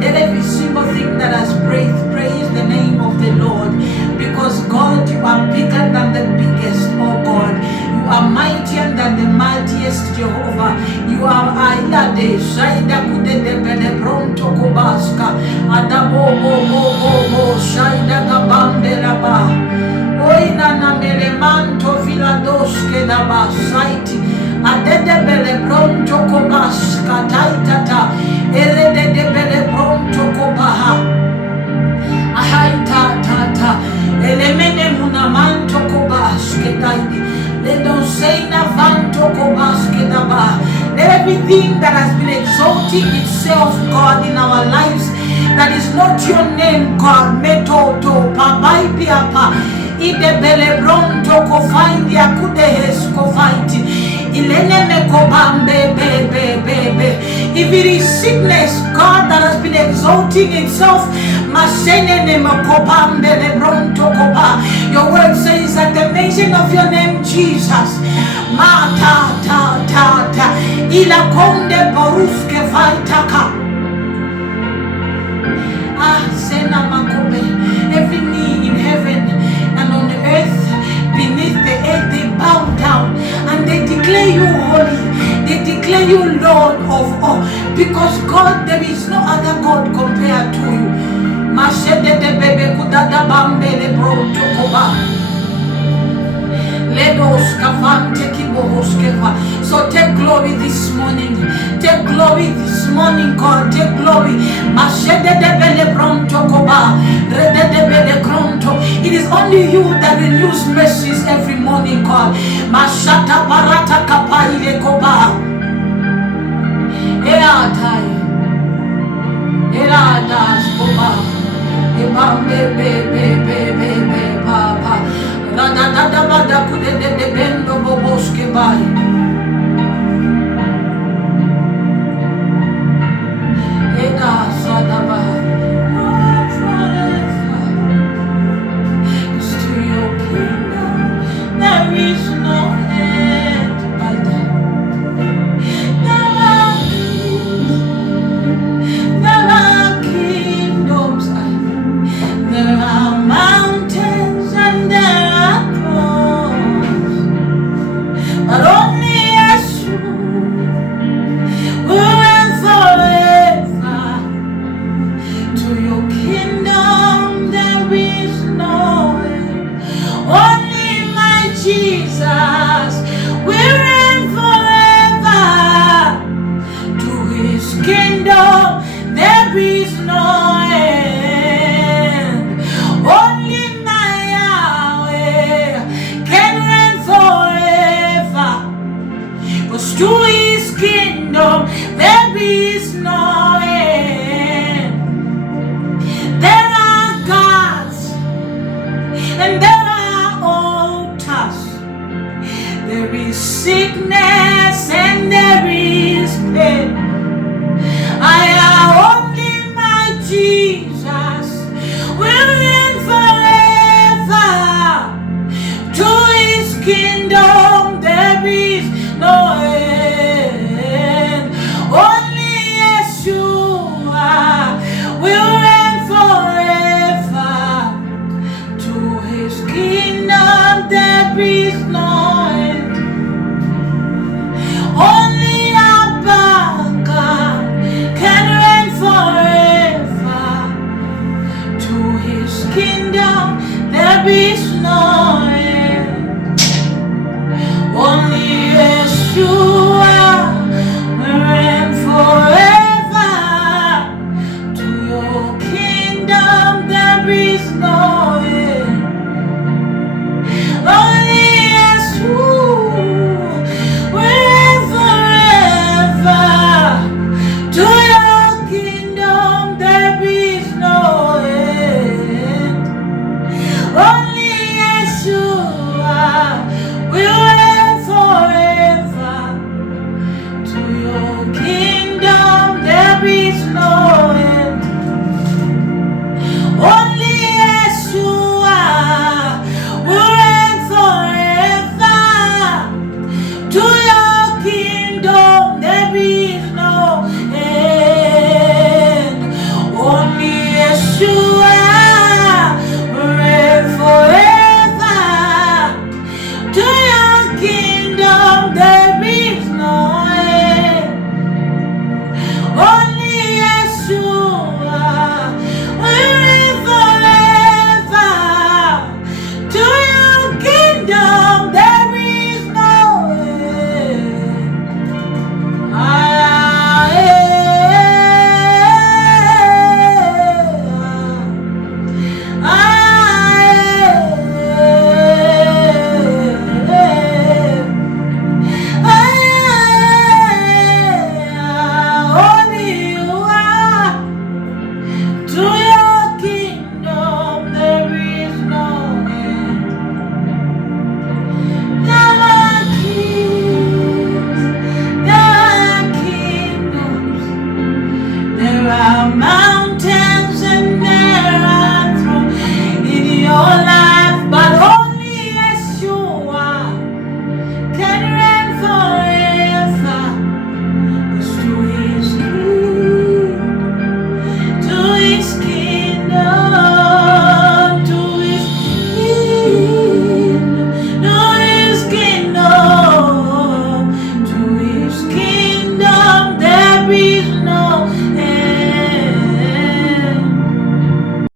Let every single thing that has praise the name of the Lord. Because God, you are bigger than the biggest, oh God. You are mightier than the mightiest, Jehovah. You are Ailade, Shaida Kude de Bele Bronto Kobaska, Adabo Bo, Shaida Gabambe Laba, Oina Namelemanto Viladoske Daba, Saiti, Adede Bele Bronto Kobaska, Taitata, Erede de Bele Bronto Kobaha, Ahaita Tata, Elemene Munamanto Kobaske Daidi. Let everything that has been exalting itself, God, in our lives, that is not your name, God, metoto, papai piapa, ide bele bronto kofaindi akude hes kofaiti, ilene me kobambe bebe. If it is sickness, God, that has been exalting itself, your word says that the mention of your name, Jesus, ila konde boruske vaitaka. Sena makobe. Every knee in heaven and on the earth, beneath the earth, they bow down and they declare you holy. They declare you Lord of all. Because God, there is no other God compared to you. Mashede de bebe kudada bambe le bro tokoba. So take glory this morning. Take glory this morning, God. Take glory. It is only you that renews mercies every morning, God. Mashata barata kapaile koba. Eatai. Eradas koba. Be papa. Radada bada kude de bendo boboske bai. Eda sadaba. Cause to your kingdom there is no end. There are kingdoms, there are mountains, and there are thrones, but only Yeshua will reign forever. To your kingdom there is no end. Only my Jesus will reign forever. To his kingdom there is no end. Only my Yahweh can reign forever. Cause to his kingdom there is no end. There are gods and there are altars. There is sickness and there is pain. I am only my Jesus will reign forever. To his kingdom there is no end. Only Yeshua will reign forever. To his kingdom there is no end. Only Abba God can reign forever. To his kingdom there is no end. Only Yeshua